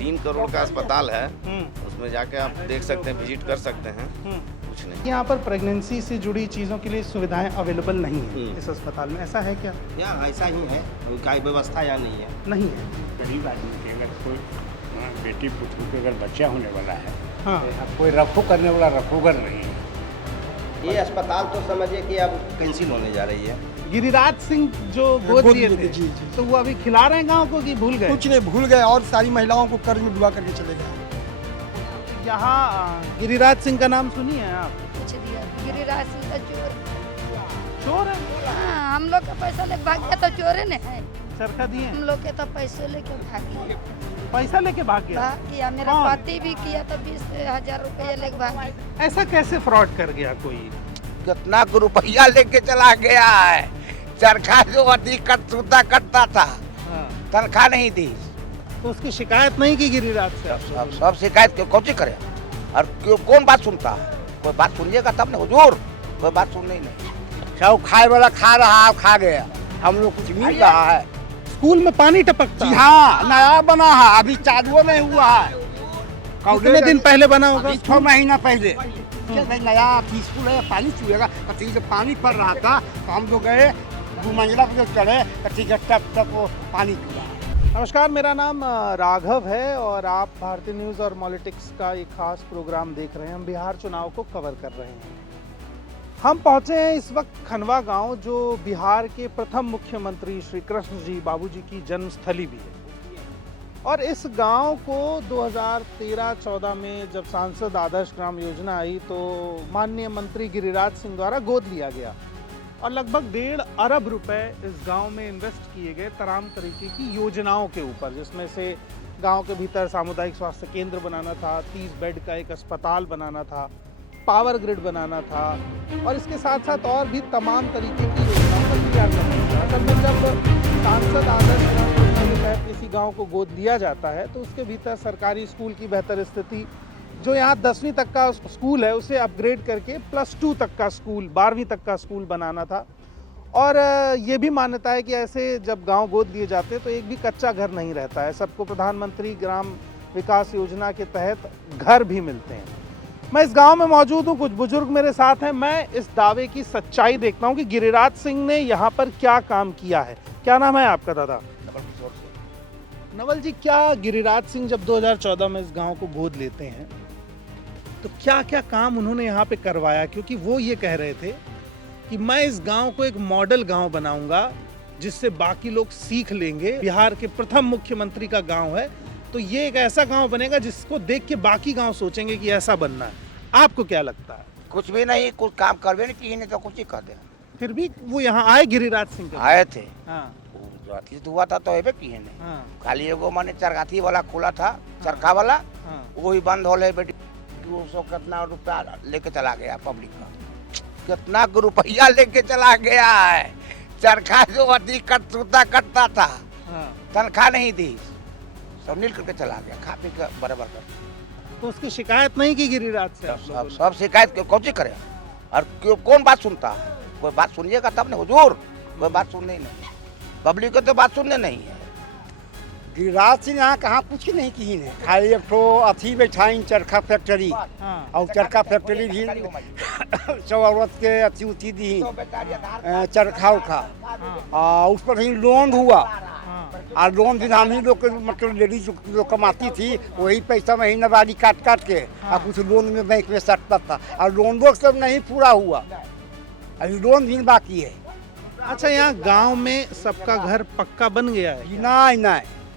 3 करोड़ का अस्पताल है, उसमें जाके आप देख सकते हैं, विजिट कर सकते हैं। कुछ नहीं। यहाँ पर प्रेगनेंसी से जुड़ी चीज़ों के लिए सुविधाएं अवेलेबल नहीं है इस अस्पताल में, ऐसा है क्या? या ऐसा ही है, उनका व्यवस्था यहाँ नहीं है। नहीं है। गरीब आदमी के अगर कोई बेटी पुत्र के अगर बच्चा होने वाला है, हाँ। तो यहाँ कोई रफू करने वाला रफूगर नहीं है। ये अस्पताल तो समझिए कि अब कैंसिल होने जा रही है। गिरिराज सिंह जो गोद लिए थे, जी, जी। तो वो अभी खिला रहे हैं गाँव को कि भूल गए? कुछ नहीं, भूल गए और सारी महिलाओं को कर्ज में डुबा करके चले गए। यहाँ गिरिराज सिंह का नाम सुनी है आप? कुछ दिया गिरिराज सिंह का चोर। चोर है? हाँ, हम लोग का पैसा लेके भाग गया तो चोरे ने है। चरखा दिए? हम लोग के तो पैसे लेके भाग गया। पैसा लेके भाग गया? भाग गया, मेरा कौन? पति भी किया तो 20,000 रुपये लेके भाग गया। ऐसा कैसे फ्रॉड कर गया कोई? कितना रुपया लेके चला गया है। चरखा जो अधिक सूता कटता था, हाँ। तनख्वाह नहीं दी। तो उसकी शिकायत नहीं की गिरिराज से? सब शिकायत क्यों कौन सी करे? और क्यों कौन बात सुनता है? कोई बात सुनिएगा तब ना हुजूर, कोई बात सुननी नहीं। सब खाए वाला खा रहा, खा गया, हम लोग कुछ मिल रहा है। स्कूल में पानी टपकता जी है? हाँ, नया बना है, अभी चालू नहीं हुआ है। कितने दिन पहले बना होगा? 6 महीना पहले नया स्कूल है, पानी चुएगा तो ठीक है, पानी पड़ रहा था तो हम लोग गए 2 मंजिला पे चढ़े तो ठीक है, टप टप वो पानी चुआ। नमस्कार, मेरा नाम राघव है और आप भारतीय न्यूज़ और पॉलिटिक्स का एक खास प्रोग्राम देख रहे हैं। हम बिहार चुनाव को कवर कर रहे हैं। हम पहुंचे हैं इस वक्त खनवा गांव, जो बिहार के प्रथम मुख्यमंत्री श्री कृष्ण जी बाबू जी की जन्मस्थली भी है। और इस गांव को 2013-14 में जब सांसद आदर्श ग्राम योजना आई तो माननीय मंत्री गिरिराज सिंह द्वारा गोद लिया गया और लगभग 1.5 अरब रुपए इस गांव में इन्वेस्ट किए गए तमाम तरीके की योजनाओं के ऊपर, जिसमें से गांव के भीतर सामुदायिक स्वास्थ्य केंद्र बनाना था, 30 बेड का एक अस्पताल बनाना था, पावर ग्रिड बनाना था और इसके साथ साथ और भी तमाम तरीके की योजनाओं का विचार करना था। असल में जब सांसद आदर्श ग्राम योजना के तहत किसी गाँव को गोद लिया जाता है तो उसके भीतर सरकारी स्कूल की बेहतर स्थिति, जो यहाँ 10वीं तक का स्कूल है उसे अपग्रेड करके +2 तक का स्कूल, 12वीं तक का स्कूल बनाना था। और ये भी मान्यता है कि ऐसे जब गांव गोद लिए जाते हैं तो एक भी कच्चा घर नहीं रहता है, सबको प्रधानमंत्री ग्राम विकास योजना के तहत घर भी मिलते हैं। मैं इस गांव में मौजूद हूँ, कुछ बुजुर्ग मेरे साथ हैं। मैं इस दावे की सच्चाई देखता हूँ कि गिरिराज सिंह ने यहाँ पर क्या काम किया है। क्या नाम है आपका दादा? नवल जी, क्या गिरिराज सिंह जब 2014 में इस गांव को गोद लेते हैं तो क्या क्या काम उन्होंने यहाँ पे करवाया? क्योंकि वो ये कह रहे थे कि मैं इस गांव को एक मॉडल गांव बनाऊंगा जिससे बाकी लोग सीख लेंगे। बिहार के प्रथम मुख्यमंत्री का गांव है तो ये एक ऐसा गांव बनेगा जिसको देख के बाकी गांव सोचेंगे कि ऐसा बनना है। आपको क्या लगता है? कुछ भी नहीं, कुछ काम करवे नहीं किए, नहीं तो कुछ ही कर दे। फिर भी वो यहाँ आए गिरिराज सिंह आए थे, हाँ, जो अतीत हुआ था तो एबे किए नहीं। हाँ, खाली एगो माने चरगाथी वाला खुला था, चरखा वाला, हाँ। वही बंद हो ले बेटी। 200 कितना रुपया लेके चला गया पब्लिक का, कितना रुपया लेके चला गया है। चरखा जो अधिक सूता कटता था, हाँ। तनख्वाह नहीं दी, सब नील करके चला गया, खा पी के बराबर कर। तो उसकी शिकायत नहीं की गिरिराज से? आप लोगों ने? सब शिकायत क्यों कौन सी करे? और क्यों कौन बात सुनता है? कोई बात सुनिएगा तब ना हुजूर, कोई बात सुननी नहीं। पब्लिक को तो बात सुनने नहीं है। गिरिराज सिंह यहाँ कहाँ कुछ नहीं की ने, खाली एक तो अथी बैठाई चरखा फैक्ट्री, हाँ। और चरखा फैक्ट्री भी सब औरत के अथी उथी दी चरखा उखा, और उस पर ही लोन हुआ। और लोन भी हम ही लोग मतलब लेडीज जो कमाती थी वही पैसा महीनावारी काट काट के, और कुछ लोन में बैंक में सटता था, और लोन वो सब नहीं पूरा हुआ, अभी लोन भी बाकी है। अच्छा, यहाँ गांव में सबका घर पक्का बन गया है?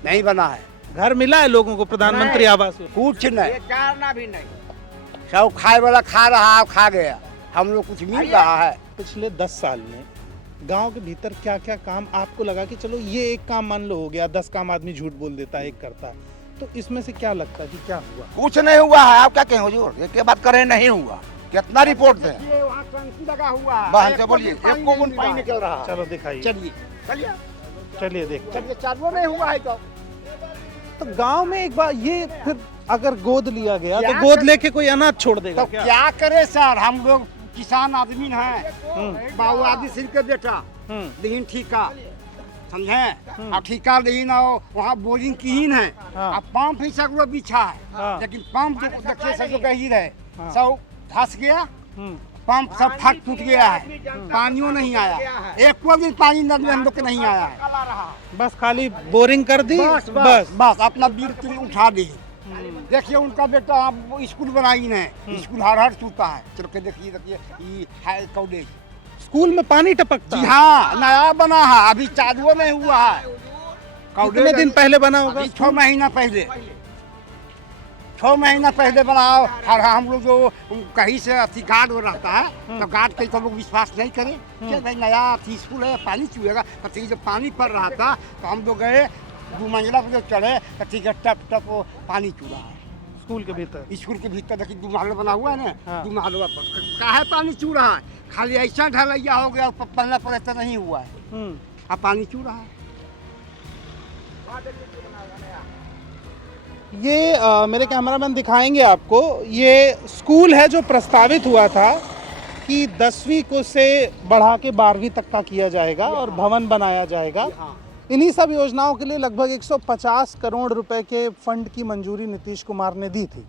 नहीं बना है। घर मिला है लोगों को प्रधानमंत्री आवास योजना? कुछ नहीं, जानना भी नहीं। सब खाए वाला खा रहा, खा गया, हम लोग कुछ मिल रहा है। पिछले 10 साल में गांव के भीतर क्या क्या काम आपको लगा कि चलो ये एक काम मान लो हो गया, 10 काम आदमी झूठ बोल देता है, एक करता है, तो इसमें से क्या लगता है कि क्या हुआ? कुछ नहीं हुआ है। आप क्या कहें हुजूर, एक बात करें नहीं हुआ, कितना रिपोर्ट दें? ये वहाँ टंकी लगा हुआ है, बहन से बोलिए, एक को पानी निकल रहा है। चलो दिखाइए, चलिए चलिए देखते हैं। चालू नहीं हुआ है तो गांव में एक बार ये फिर अगर गोद लिया गया तो क्या गोद कर- लेके कोई अनाज छोड़ देगा तो क्या? क्या करे सर, हम लोग किसान आदमी हैं, बाबू आदि सिंह के बेटा दीन ठीका, समझे। अब ठिका नहीं ना हो, वहाँ बोरिंग की ही है। हाँ। अब पंप ही सगरो बिछा है, हाँ। लेकिन पंप जो देखिए सब लोग ही रहे, हाँ। सब धस गया, हम्म, पंप सब फट टूट गया है, पानियों नहीं आया, एक को भी पानी नल में हम लोग के नहीं आया है। बस खाली बोरिंग कर दी, बस बस बस अपना बीर के उठा दी। देखिए उनका बेटा अब स्कूल बनाई है, स्कूल हर हर चूता है। चलो के देखिए देखिए ये है कॉलेज, स्कूल में पानी टपकता जी है। हाँ नया बना है, अभी चालू नहीं हुआ है। कितने दिन पहले बना होगा? अभी 6 महीना पहले, 6 महीना पहले बनाओ। हर हम लोग जो कहीं से अथी गार्ड हो रहता है, तो गार्ड के तो लोग विश्वास नहीं करे कि भाई नया अथी स्कूल है पानी चुएगा। तो जब पानी पड़ रहा था तो हम लोग गए 2 मंजिला पर जब चढ़े तो ठीक है टप टप वो पानी चू रहा है स्कूल के भीतर। स्कूल के भीतर। देखिए 2 महल बना हुआ है ना, हाँ। 2 महल पर काहे पानी चू रहा है? खाली ऐसा ढलैया हो गया, पल्ला पर ऐसा नहीं हुआ है, अब पानी चू रहा है। ये मेरे कैमरामैन दिखाएंगे आपको, ये स्कूल है जो प्रस्तावित हुआ था कि 10वीं को से बढ़ा के 12वीं तक का किया जाएगा और भवन बनाया जाएगा। इन्हीं सब योजनाओं के लिए लगभग 150 करोड़ रुपए के फंड की मंजूरी नीतीश कुमार ने दी थी।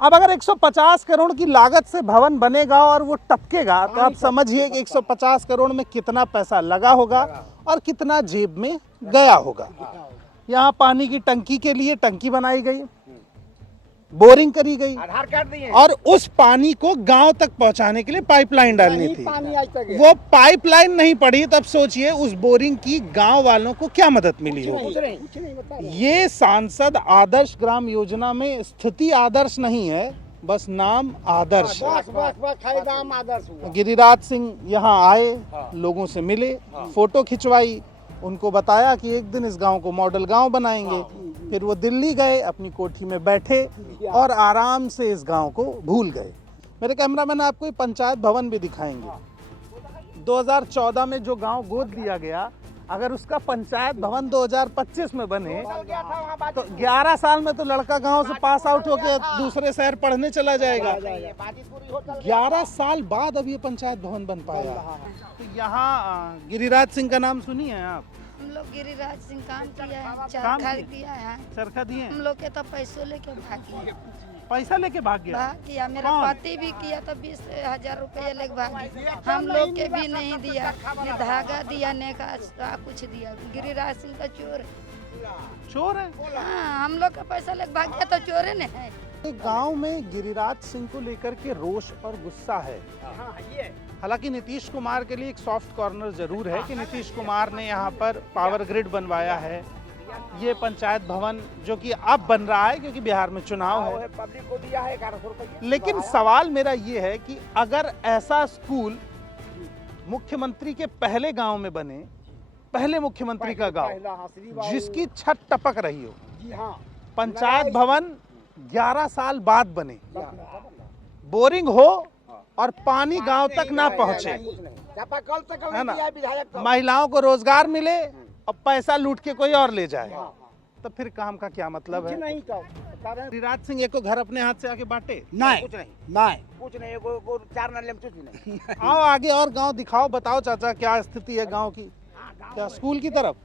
अब अगर 150 करोड़ की लागत से भवन बनेगा और वो टपकेगा, तो आप समझिए कि 150 करोड़ में कितना पैसा लगा होगा और कितना जेब में गया होगा। यहाँ पानी की टंकी के लिए टंकी बनाई गई, बोरिंग करी गई, आधार कार्ड दिए और उस पानी को गांव तक पहुंचाने के लिए पाइपलाइन डालनी थी। पानी आज तक वो पाइपलाइन नहीं पड़ी, तब सोचिए उस बोरिंग की गांव वालों को क्या मदद मिली होगी। ये सांसद आदर्श ग्राम योजना में स्थिति आदर्श नहीं है, बस नाम आदर्श है। बस खाली नाम आदर्श हुआ। गिरिराज सिंह यहाँ आए, लोगों से मिले, फोटो खिंचवाई, उनको बताया कि एक दिन इस गांव को मॉडल गांव बनाएंगे। फिर वो दिल्ली गए, अपनी कोठी में बैठे और आराम से इस गांव को भूल गए। मेरे कैमरामैन आपको ये पंचायत भवन भी दिखाएंगे। 2014 में जो गांव गोद दिया गया, अगर उसका पंचायत भवन 2025 में बने तो 11 साल में तो लड़का गांव से पास आउट होकर दूसरे शहर पढ़ने चला जाएगा। 11 साल बाद अब ये पंचायत भवन बन पाया। तो यहाँ गिरिराज सिंह का नाम सुनी है आप? हम लोग गिरिराज सिंह काम किया है, काम चरखा किया? दिया है। चरखा दिए? हम लोग के तो पैसों लेके भागी, पैसा लेके भाग गया? भाग किया। मेरा कौन? पति भी किया तो 20,000 रुपये लेके भागी। हम लोग के भी नहीं दिया, ने धागा दिया, ने का कुछ दिया। गिरिराज सिंह का चोर है। चोर है? हाँ, हम लोग का पैसा लेके भाग गया तो चोरे ने है। गांव में गिरिराज सिंह को लेकर के रोष और गुस्सा है। हालांकि नीतीश कुमार के लिए एक सॉफ्ट कॉर्नर जरूर है कि नीतीश कुमार ने यहाँ पर पावर ग्रिड बनवाया है। ये पंचायत भवन जो कि अब बन रहा है क्योंकि बिहार में चुनाव है। पब्लिक को दिया है 1100 रुपये। लेकिन सवाल मेरा ये है कि अगर ऐसा स्कूल मुख्यमंत्री के पहले गांव में बने, पहले मुख्यमंत्री का गांव जिसकी छत टपक रही हो, जी हाँ, पंचायत भवन 11 साल बाद बने, बोरिंग हो और पानी गांव तक ना पहुंचे, चापाकल तक है ना, दिया है विधायक को। महिलाओं को रोजगार मिले और पैसा लूट के कोई और ले जाए, तो फिर काम का क्या मतलब है? नहीं तो गिरिराज सिंह एक को घर अपने हाथ से आके बांटे? नहीं कुछ नहीं, नहीं कुछ नहीं, को 4 नल में कुछ भी नहीं। आओ आगे और गांव दिखाओ, बताओ चाचा क्या स्थिति है गांव की, क्या स्कूल की तरफ?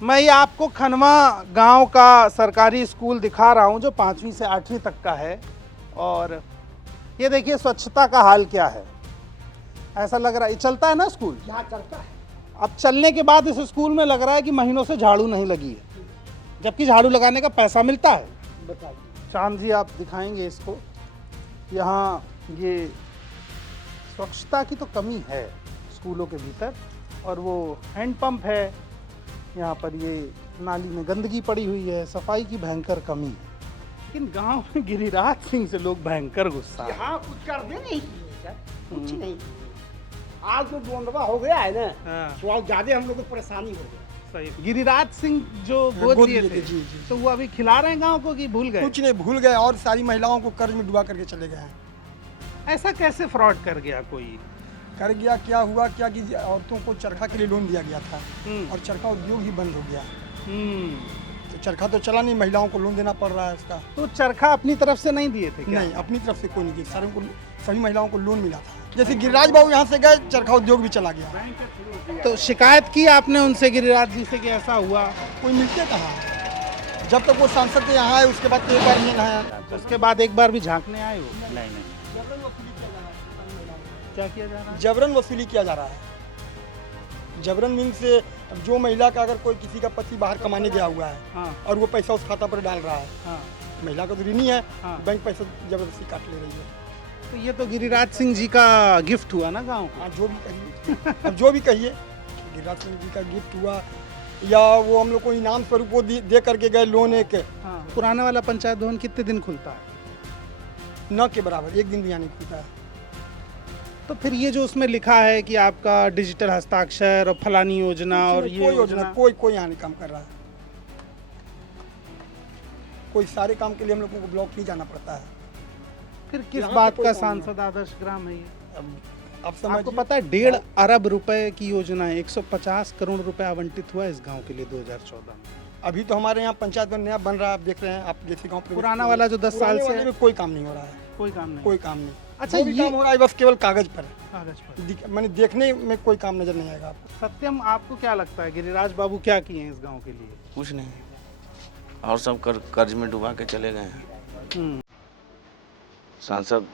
मैं ये आपको खनवा गांव का सरकारी स्कूल दिखा रहा हूं जो 5वीं से 8वीं तक का है, और ये देखिए स्वच्छता का हाल क्या है। ऐसा लग रहा है, ये चलता है ना स्कूल, यहाँ चलता है। अब चलने के बाद इस स्कूल में लग रहा है कि महीनों से झाड़ू नहीं लगी है, जबकि झाड़ू लगाने का पैसा मिलता है। चांद जी आप दिखाएंगे इसको, यहाँ ये स्वच्छता की तो कमी है स्कूलों के भीतर, और वो हैंडपंप है यहाँ पर, ये नाली में गंदगी पड़ी हुई है, सफाई की भयंकर कमी है। लेकिन गांव में गिरिराज सिंह से लोग भयंकर गुस्सा है। यहाँ कुछ कर दे नहीं सर, कुछ नहीं। आज जो द्वंद्वा हो गया है ना, हाँ। ज्यादा हम लोग को परेशानी हो गई। सही। गिरिराज सिंह जो गोद गोद लिए लिए थे, थे, जी, जी। तो वो अभी खिला रहे हैं गांव को कि भूल गए? कुछ नहीं, भूल गए और सारी महिलाओं को कर्ज में डुबा करके चले गए हैं। ऐसा कैसे फ्रॉड कर गया कोई? कर गया, क्या हुआ क्या कि औरतों को चरखा के लिए लोन दिया गया था हम्म। और चरखा उद्योग ही बंद हो गया। हम्म। तो चरखा तो चला नहीं, महिलाओं को लोन देना पड़ रहा है इसका। तो चरखा अपनी तरफ से नहीं दिए थे क्या? नहीं, अपनी तरफ से कोई नहीं दिया, सभी महिलाओं को लोन मिला था। जैसे गिरिराज बाबू यहाँ से गए, चरखा उद्योग भी चला गया। तो शिकायत की आपने उनसे गिरिराज जी से कि ऐसा हुआ? कोई मिलते कहाँ, जब तक वो सांसद यहाँ आए उसके बाद एक बार नहीं आया। उसके बाद एक बार भी झांकने आए हो? नहीं। क्या किया जा रहा है? जबरन वसूली किया जा रहा है। जबरन मीन से जो महिला का अगर कोई किसी का पति बाहर कमाने गया हुआ है हाँ। और वो पैसा उस खाता पर डाल रहा है, हाँ। महिला का तो ऋणी है, हाँ। बैंक पैसा जबरदस्ती काट ले रही है। तो ये तो गिरिराज सिंह जी का गिफ्ट हुआ ना गांव? हाँ, जो भी कहिए, अब जो भी कहिए, गिरिराज सिंह जी का गिफ्ट हुआ या वो हम लोग को इनाम स्वरूप वो दे करके गए लोन एक। हाँ। पुराना वाला पंचायत भवन कितने दिन खुलता है? न के बराबर, एक दिन भी यहाँ नहीं खुलता है। तो फिर ये जो उसमें लिखा है कि आपका डिजिटल हस्ताक्षर और फलानी योजना और ये कोई योजना कोई यहाँ नहीं काम कर रहा है। कोई सारे काम के लिए हम लोगों को ब्लॉक नहीं जाना पड़ता है। फिर किस यहाँ बात पे का कोई सांसद आदर्श ग्राम है ये? अब आपको समझिए, पता है 1.5 अरब रुपए की योजना है, 150 करोड़ रुपए आवंटित हुआ है इस गांव के लिए 2014 में। अभी तो हमारे यहाँ पंचायत में नया बन रहा है, आप देख रहे हैं, आप जैसे गाँव पुराना वाला जो 10 साल से में कोई काम नहीं हो रहा है, कोई काम नहीं। कोई काम नहीं। अच्छा, जो भी ये काम हो रहा है बस केवल कागज पर है। कागज पर मैंने देखने में कोई काम नजर नहीं आएगा आपको। सत्यम, आपको क्या लगता है गिरिराज बाबू क्या किए हैं इस गांव के लिए? कुछ नहीं, और सब कर्ज में डुबा के चले गए हैं। सांसद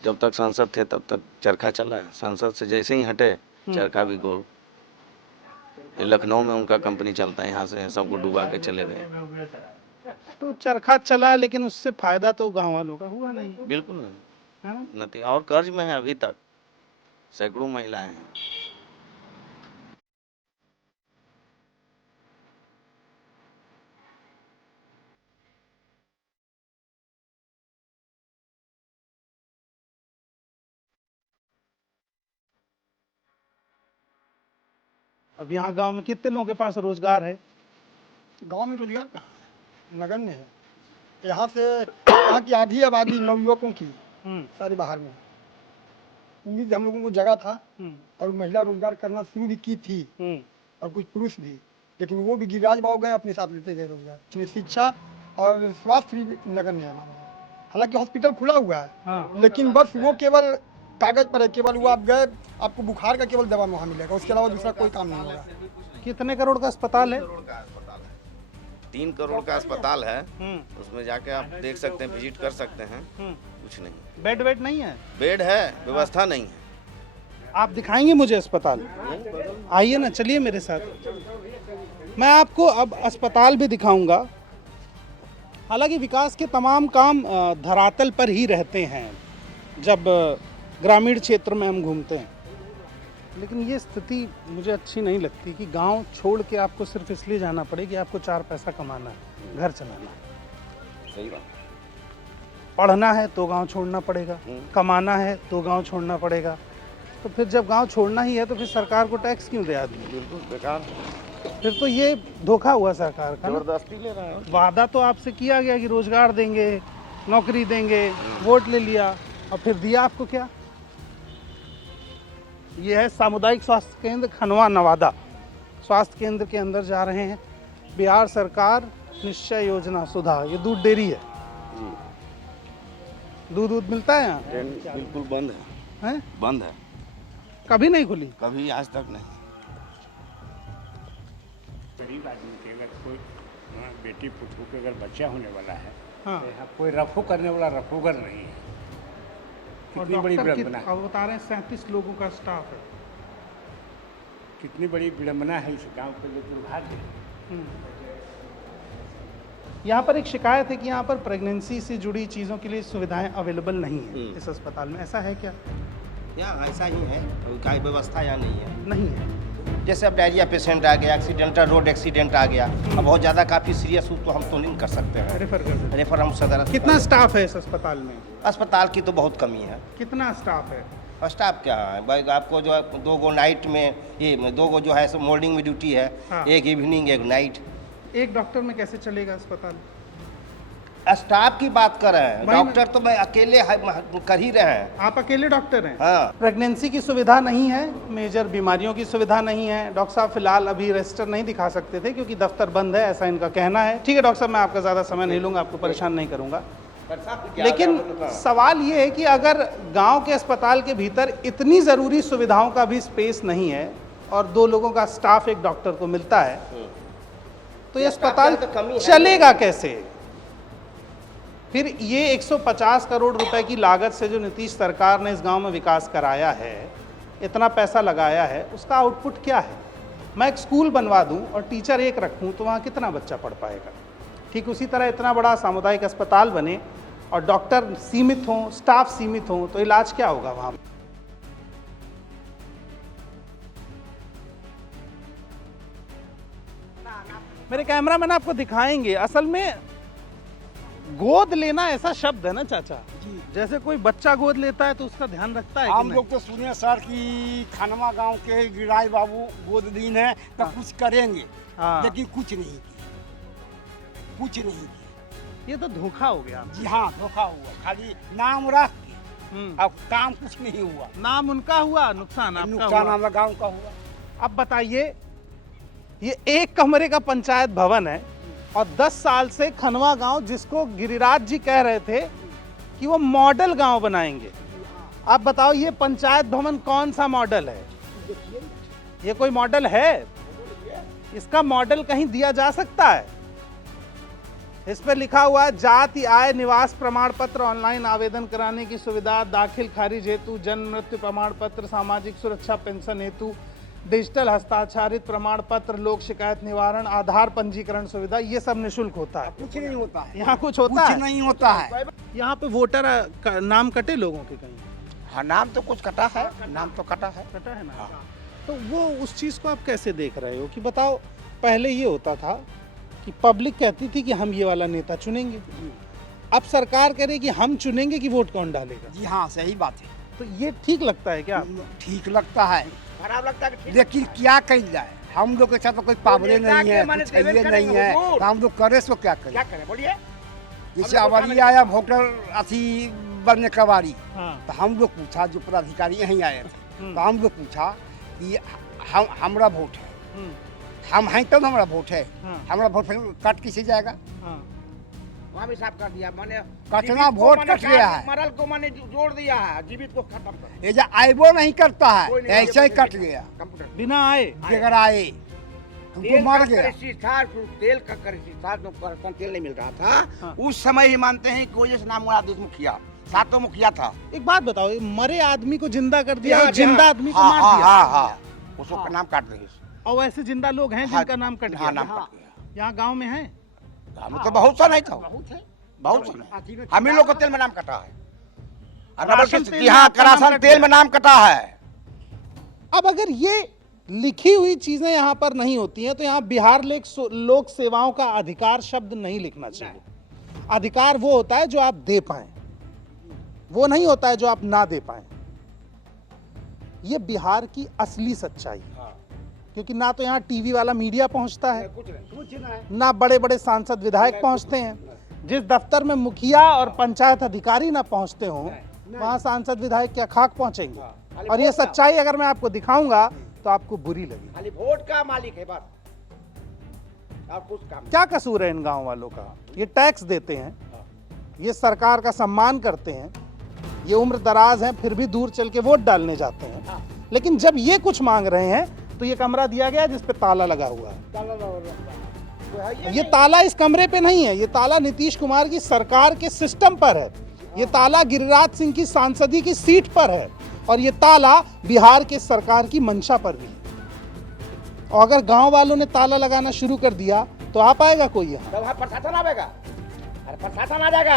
जब तक सांसद थे तब तक चरखा चला है, सांसद से जैसे ही हटे चरखा भी गोल। ये लखनऊ में उनका कंपनी चलता है, यहाँ से सबको डुबा के चले गए। तो चरखा चला लेकिन उससे फायदा तो गांव वालों का हुआ नहीं, बिल्कुल नहीं, है ना? नहीं, और कर्ज में है अभी तक, सैकड़ों महिलाएं हैं। अब यहाँ गांव में कितने लोगों के पास रोजगार है? गांव में रोजगार नगण्य है। यहाँ से यहाँ की आधी आबादी नवयुवकों की सारी बाहर में। उम्मीद हम लोगों को जगह था और महिला रोजगार करना शुरू भी की थी और कुछ पुरुष भी, लेकिन वो भी गिरिराज बाबू गए अपने साथ लेते गए रोजगार। इसमें शिक्षा और स्वास्थ्य भी नगण्य है। हालांकि हॉस्पिटल खुला हुआ है, हाँ। लेकिन बस वो केवल कागज पर है। केवल वो आप गए, आपको बुखार का केवल दवा वहाँ मिलेगा, उसके अलावा दूसरा कोई काम नहीं होगा। कितने करोड़ का अस्पताल है? 3 करोड़ का अस्पताल है, उसमें जाके आप देख सकते हैं, विजिट कर सकते हैं। कुछ नहीं, बेड नहीं है? बेड है, व्यवस्था नहीं है। आप दिखाएंगे मुझे अस्पताल? आइए ना, चलिए मेरे साथ। मैं आपको अब अस्पताल भी दिखाऊंगा। हालांकि विकास के तमाम काम धरातल पर ही रहते हैं जब ग्रामीण क्षेत्र में हम घूमते हैं, लेकिन ये स्थिति मुझे अच्छी नहीं लगती कि गांव छोड़ के आपको सिर्फ इसलिए जाना पड़े कि आपको 4 पैसा कमाना है, घर चलाना है। सही बात। पढ़ना है तो गांव छोड़ना पड़ेगा, कमाना है तो गांव छोड़ना पड़ेगा। तो फिर जब गांव छोड़ना ही है तो फिर सरकार को टैक्स क्यों दे आदमी? बिल्कुल बेकार, फिर तो ये धोखा हुआ सरकार का ना। जबरदस्ती ले रहा है। वादा तो आपसे किया गया कि रोजगार देंगे, नौकरी देंगे, वोट ले लिया, और फिर दिया आपको क्या? ये है सामुदायिक स्वास्थ्य केंद्र खनवा नवादा। स्वास्थ्य केंद्र के अंदर जा रहे हैं। बिहार सरकार निश्चय योजना सुधा, ये दूध डेयरी है। दूध मिलता है यहाँ? बिल्कुल बंद है, हैं? बंद है, कभी नहीं खुली? कभी आज तक नहीं। गरीब आदमी के अगर कोई बेटी पुतहू के अगर बच्चा होने वाला है, हाँ। तो यहाँ कोई रफू करने वाला रफूगर नहीं है। और कितनी बड़ी डॉक्टर विडम्बना, अब बता रहे हैं 37 लोगों का स्टाफ है। कितनी बड़ी विडम्बना है इस गांव के लिए, दुर्भाग्य। यहाँ पर एक शिकायत है कि यहाँ पर प्रेगनेंसी से जुड़ी चीज़ों के लिए सुविधाएं अवेलेबल नहीं है इस अस्पताल में, ऐसा है क्या? यहाँ ऐसा ही है, कोई व्यवस्था यहाँ नहीं है। नहीं है। जैसे अब डायरिया पेशेंट आ गया, एक्सीडेंटल रोड एक्सीडेंट आ गया, अब बहुत ज़्यादा काफ़ी सीरियस हो तो हम तो नहीं कर सकते हैं, रेफर कर देते हैं। रेफर हम सदर कितना स्टाफ है इस अस्पताल में? अस्पताल की तो बहुत कमी है। कितना स्टाफ है? स्टाफ क्या है भाई, आपको जो है 2 गो नाइट में, ये 2 गो जो है सो मॉर्निंग में ड्यूटी है, हाँ। एक इवनिंग एक नाइट। एक डॉक्टर में कैसे चलेगा अस्पताल? स्टाफ की बात कर रहे हैं, भाई डॉक्टर तो मैं अकेले कर ही रहे हैं। आप अकेले डॉक्टर हैं? हाँ। प्रेगनेंसी की सुविधा नहीं है, मेजर बीमारियों की सुविधा नहीं है। डॉक्टर साहब फिलहाल अभी रजिस्टर नहीं दिखा सकते थे क्योंकि दफ्तर बंद है, ऐसा इनका कहना है। ठीक है डॉक्टर साहब, मैं आपका ज़्यादा समय नहीं लूँगा, आपको परेशान नहीं करूँगा। लेकिन सवाल ये है कि अगर गांव के अस्पताल के भीतर इतनी ज़रूरी सुविधाओं का भी स्पेस नहीं है और 2 लोगों का स्टाफ एक डॉक्टर को मिलता है, तो ये अस्पताल चलेगा कैसे? फिर ये 150 करोड़ रुपए की लागत से जो नीतीश सरकार ने इस गांव में विकास कराया है, इतना पैसा लगाया है, उसका आउटपुट क्या है? मैं एक स्कूल बनवा दूं और टीचर एक रखूं तो वहाँ कितना बच्चा पढ़ पाएगा? ठीक उसी तरह इतना बड़ा सामुदायिक अस्पताल बने और डॉक्टर सीमित हों, स्टाफ सीमित हों, तो इलाज क्या होगा वहाँ? मेरे कैमरामैन आपको दिखाएंगे। असल में गोद लेना ऐसा शब्द है ना चाचा, जैसे कोई बच्चा गोद लेता है तो उसका ध्यान रखता है कि हम नहीं? लोग तो सुने सर कि खनवा गांव के गिराई बाबू गोद दीन है तो कुछ करेंगे, हाँ। लेकिन कुछ नहीं किया, कुछ नहीं किया। ये तो धोखा हो गया। जी हाँ, धोखा हुआ, खाली नाम रख के, अब काम कुछ नहीं हुआ। नाम उनका हुआ, नुकसान आपका नुकसान हुआ। हमारे गांव का हुआ। अब बताइए, ये 1 कमरे का पंचायत भवन है और 10 साल से खनवा गांव, जिसको गिरिराज जी कह रहे थे कि वो मॉडल गांव बनाएंगे, आप बताओ ये पंचायत भवन कौन सा मॉडल है? ये कोई मॉडल है? इसका मॉडल कहीं दिया जा सकता है? इस पर लिखा हुआ है जाति आय निवास प्रमाण पत्र, ऑनलाइन आवेदन कराने की सुविधा, दाखिल खारिज हेतु जन्म मृत्यु प्रमाण पत्र, सामाजिक सुरक्षा पेंशन हेतु डिजिटल हस्ताक्षरित प्रमाण पत्र, लोक शिकायत निवारण, आधार पंजीकरण सुविधा, ये सब निःशुल्क होता है। कुछ नहीं होता है, यहाँ कुछ होता कुछ है? नहीं होता है। यहाँ पे वोटर नाम कटे लोगों के कहीं? हाँ, नाम तो कुछ कटा है, नाम तो कटा है। कटा है ना? तो वो उस चीज को आप कैसे देख रहे हो कि बताओ, पहले ये होता था कि पब्लिक कहती थी कि हम ये वाला नेता चुनेंगे, अब सरकार कह रही कि हम चुनेंगे कि वोट कौन डालेगा। जी हाँ, सही बात है। तो ये ठीक लगता है क्या? ठीक लगता है, खराब लगता है कि लेकिन क्या कही जाए, हम लोग के साथ तो कोई पावरे नहीं है, कुछ है नहीं है, तो हम लोग करे सो क्या करें? क्या करें बोलिए? जैसे अवारी आया वोटर अथी बनने का बारी, हाँ। तो हम लोग पूछा, जो पदाधिकारी यहीं आए थे, तो हम लोग पूछा कि हमारा वोट है, हम हैं तब हमारा वोट है, हमारा वोट फिर कट किसे जाएगा? वहाँ भी साफ कर दिया, मैंने कटना वोट कट गया है, मरल को मैंने जोड़ दिया है, जीवित को खत्म कर ये जो आइबो नहीं करता है, कोई नहीं ऐसे ही आइबो कट गया, कंप्यूटर बिना आए अगर आए हमको मर गया। तेल का कृषि था, जो तेल नहीं मिल रहा था, उस समय ही मानते हैं कि वजह से नाम मुराद मुखिया, सातों मुखिया था। एक बात बताओ, ये मरे आदमी को जिंदा कर दिया और जिंदा आदमी को मार दिया, हाँ, उसको नाम काट दिए। और वैसे जिंदा लोग हैं जिनका नाम कट गया? हाँ, नाम कट गया। यहाँ गांव में है? गाँव में तो बहुत सा नहीं था, बहुत सा। हम ही लोग को तेल में नाम कटा है, करासन तेल में नाम कटा है। अब अगर ये लिखी हुई चीजें यहाँ पर नहीं होती हैं तो यहाँ बिहार लोक सेवाओं का अधिकार शब्द नहीं लिखना चाहिए। अधिकार वो होता है जो आप दे पाएं, वो नहीं होता है जो आप ना दे पाएं। ये बिहार की असली सच्चाई है, क्योंकि ना तो यहाँ टीवी वाला मीडिया पहुंचता है, ना बड़े बड़े सांसद विधायक पहुंचते हैं। जिस दफ्तर में मुखिया और पंचायत अधिकारी ना पहुंचते हों, वहां सांसद विधायक क्या खाक पहुंचेंगे? और ये सच्चाई अगर मैं आपको दिखाऊंगा तो आपको बुरी लगेगी। खाली वोट का मालिक है बस, और कुछ काम। क्या कसूर है इन गांव वालों का? ये टैक्स देते हैं, ये सरकार का सम्मान करते हैं, ये उम्र दराज हैं फिर भी दूर चल के वोट डालने जाते हैं, लेकिन जब ये कुछ मांग रहे हैं तो ये कमरा दिया गया जिस पे ताला लगा हुआ है। ये ताला इस कमरे पे नहीं है, ये ताला नीतीश कुमार की सरकार के सिस्टम पर है, ये ताला गिरिराज सिंह की सांसदी की सीट पर है, और ये ताला बिहार के सरकार की मंशा पर भी है। और अगर गांव वालों ने ताला लगाना शुरू कर दिया तो आ पाएगा कोई यहाँ? तो वहाँ प्रशासन आएगा, अरे प्रशासन आ जाएगा,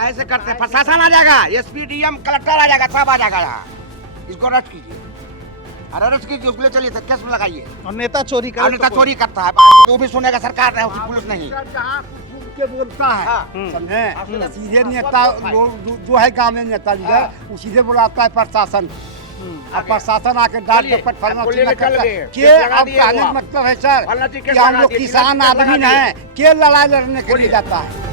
ऐसे करते प्रशासन आ जाएगा, एसपी डीएम कलेक्टर आ जाएगा, सब आ जाएगा यहाँ। इसको अरेस्ट कीजिए, अरे अरेस्ट कीजिए, उसके लिए चलिए केस में लगाइए। और नेता चोरी करे नेता तो चोरी करता है, वो भी सुनेगा सरकार नहीं, उसकी पुलिस नहीं। के बोलता है, समझे? सीधे नेता जो है गांव में नेता जी है, वो सीधे बुलाता है प्रशासन, अब प्रशासन आके डांट चलिए, डपट फलना आपको चीज लेके चल करता गए, है। केस के लगा अब दिए कहने वो का मतलब है सर फलना चीज कि केस हम लगा लोग दिए, किसान केस लगा आदमी दिए। हैं, के लड़ाई लड़ने के लिए बोलिए। जाता है।